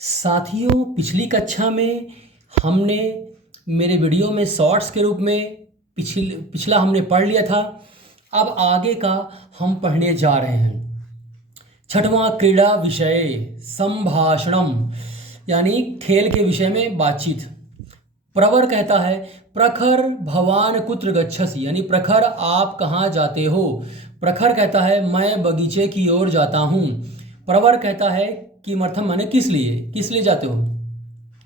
साथियों, पिछली कक्षा में हमने मेरे वीडियो में शॉर्ट्स के रूप में पिछला हमने पढ़ लिया था। अब आगे का हम पढ़ने जा रहे हैं। छठवां, क्रीड़ा विषय संभाषणम, यानी खेल के विषय में बातचीत। प्रवर कहता है प्रखर भवान कुत्र गच्छसि, यानी प्रखर आप कहाँ जाते हो। प्रखर कहता है मैं बगीचे की ओर जाता हूँ। प्रवर कहता है किमर्थम, माने किस लिए जाते हो।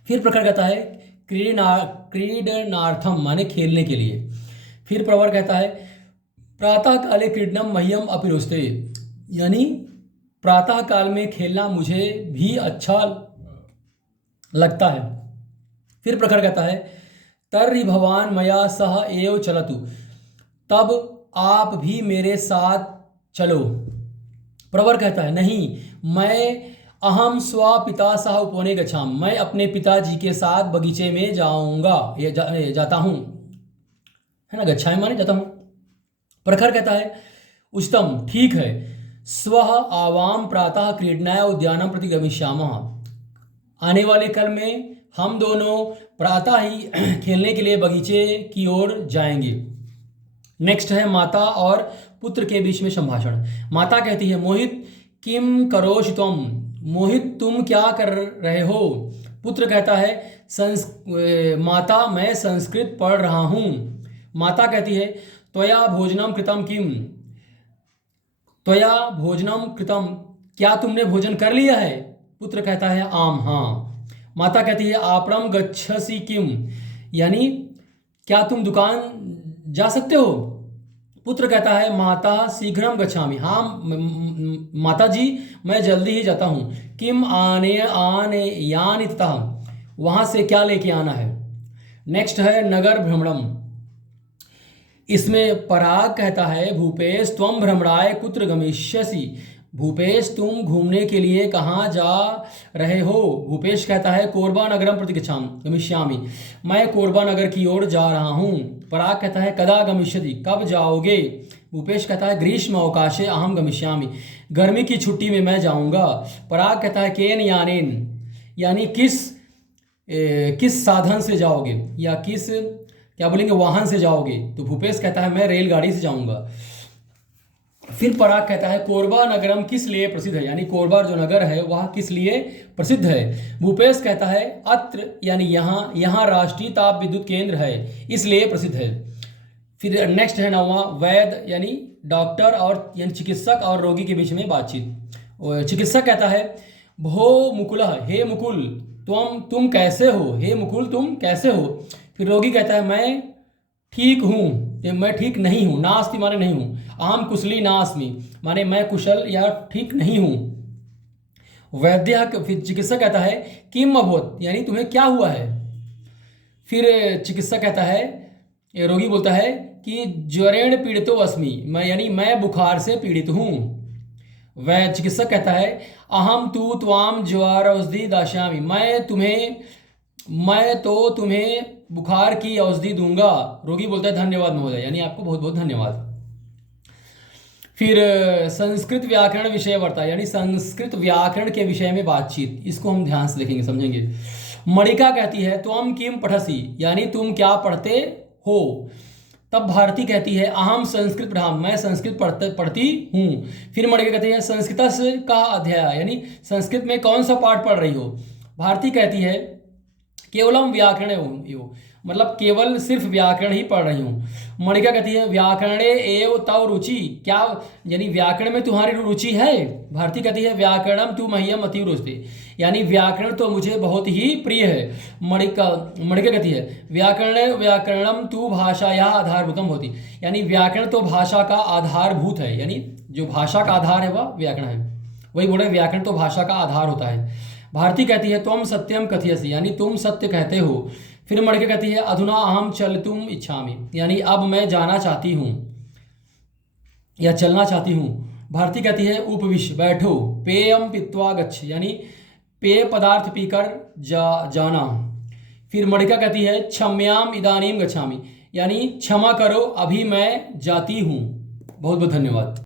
फिर प्रखर कहता है क्रीडनार्थम, माने खेलने के लिए। फिर प्रवर कहता है प्रातः काले क्रीडनम मह्यम अपि रोचते, यानी प्रातः काल में खेलना मुझे भी अच्छा लगता है। फिर प्रखर कहता है तर्हि भवान मया सह एव चलतु, तब आप भी मेरे साथ चलो। प्रवर कहता है नहीं, मैं अहम स्वपिता सह उपवने गच्छामि, मैं अपने पिताजी के साथ बगीचे में जाऊंगा, जाता हूँ, है ना। गच्छामि माने जाता हूँ। प्रखर कहता है उच्चतम, ठीक है। स्वः आवाम प्रातः क्रीडनाय उद्यानम प्रति गमिष्यामः, आने वाले कल में हम दोनों प्रातः ही खेलने के लिए बगीचे की ओर जाएंगे। नेक्स्ट है माता और पुत्र के बीच में संभाषण। माता कहती है मोहित किम करोषि त्वम, मोहित तुम क्या कर रहे हो। पुत्र कहता है माता मैं संस्कृत पढ़ रहा हूँ। माता कहती है त्वया भोजनम कृतम किम, त्वया भोजनम कृतम, क्या तुमने भोजन कर लिया है। पुत्र कहता है आम, हाँ। माता कहती है आपणम गच्छसि किम, यानी क्या तुम दुकान जा सकते हो। पुत्र कहता है माता शीघ्रम गच्छामि, हाँ माता जी मैं जल्दी ही जाता हूँ। किम आने आने यानि ततः, वहाँ से क्या लेके आना है। नेक्स्ट है नगर भ्रमणम। इसमें पराग कहता है भूपेश त्वम भ्रमणाय कुत्र गमिष्यसि, भूपेश तुम घूमने के लिए कहाँ जा रहे हो। भूपेश कहता है कोरबा नगरम प्रति गमिष्यामि, मैं कोरबा नगर की ओर जा रहा हूँ। पराग कहता है कदा गमिष्यति, कब जाओगे। भूपेश कहता है ग्रीष्म अवकाशे अहम गमिष्यामि, गर्मी की छुट्टी में मैं जाऊँगा। पराग कहता है केन यानेन, यानी किस साधन से जाओगे, या किस क्या बोलेंगे वाहन से जाओगे। तो भूपेश कहता है मैं रेलगाड़ी से जाऊँगा। फिर पराग कहता है कोरबा नगरम किस लिए प्रसिद्ध है, यानी कोरबा जो नगर है वह किस लिए प्रसिद्ध है। भूपेश कहता है अत्र, यानी यहाँ राष्ट्रीय ताप विद्युत केंद्र है इसलिए प्रसिद्ध है। फिर नेक्स्ट है नौवां वैद्य, यानी डॉक्टर और यानी चिकित्सक और रोगी के बीच में बातचीत। चिकित्सक कहता है भो मुकुल, हे मुकुल तुम कैसे हो, हे मुकुल तुम कैसे हो। फिर रोगी कहता है मैं ठीक हूँ, मैं ठीक नहीं हूँ। नास्ति माने नहीं हूँ, अहम कुशली नास्मि माने मैं कुशल या ठीक नहीं हूँ। वैद्य, फिर चिकित्सक कहता है किम अभूत, यानी तुम्हें क्या हुआ है। फिर चिकित्सक कहता है, रोगी बोलता है कि ज्वरेण पीड़ितो अस्मि, मैं यानी मैं बुखार से पीड़ित हूँ। वह चिकित्सक कहता है अहम तु त्वाम ज्वर औषधि दास्यामि, मैं तो तुम्हें बुखार की औषधि दूंगा। रोगी बोलता है धन्यवाद महोदय, यानी आपको बहुत बहुत धन्यवाद। फिर संस्कृत व्याकरण विषय वर्ता, यानी संस्कृत व्याकरण के विषय में बातचीत। इसको हम ध्यान से देखेंगे, समझेंगे। मणिका कहती है त्वम किम पठसि, यानी तुम क्या पढ़ते हो। तब भारती कहती है अहम संस्कृत पढ़ाम, मैं संस्कृत पढ़ती हूँ। फिर मणिका कहती है संस्कृत का अध्याय, यानी संस्कृत में कौन सा पाठ पढ़ रही हो। भारती कहती है केवलम व्याकरण एव, मतलब केवल सिर्फ व्याकरण ही पढ़ रही हूँ। मणिका कहती है व्याकरणे एव तव रुचि, क्या यानी व्याकरण में तुम्हारी रुचि है। भारती कहती है व्याकरणम तु मह्यम अतीव रोचते, यानी व्याकरण तो मुझे बहुत ही प्रिय है। मणिका कहती है व्याकरणम तु भाषाया आधारभूतम होती, यानी व्याकरण तो भाषा का आधारभूत है, यानी जो भाषा का आधार है वह व्याकरण है। वही बोले व्याकरण तो भाषा का आधार होता है। भारती कहती है तुम सत्यम कथयसि, यानी तुम सत्य कहते हो। फिर मणिका कहती है अधुना अहम चलतुम इच्छामि, यानी अब मैं जाना चाहती हूँ या चलना चाहती हूँ। भारती कहती है उपविश, बैठो। पेयम पित्वा गच्छ, यानी पेय पदार्थ पीकर जाना। फिर मणिका कहती है क्षम्याम इदानीम गच्छामि, यानी क्षमा करो अभी मैं जाती हूँ। बहुत बहुत धन्यवाद।